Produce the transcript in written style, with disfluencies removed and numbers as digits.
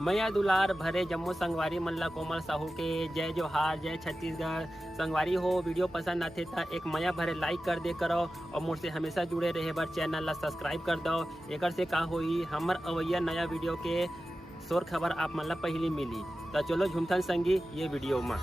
मैया दुलार भरे जम्मो संगवारी मन ला कोमल साहू के जय जोहार, जय छत्तीसगढ़। संगवारी हो वीडियो पसंद आथे तो एक मैया भरे लाइक कर दे करो और मुझसे हमेशा जुड़े रहे बर चैनल ला सब्सक्राइब कर दो। एकर से का होई हमर अवैया नया वीडियो के शोर खबर आप मन ला पहली मिली। तो चलो झुमथन संगी ये वीडियो में।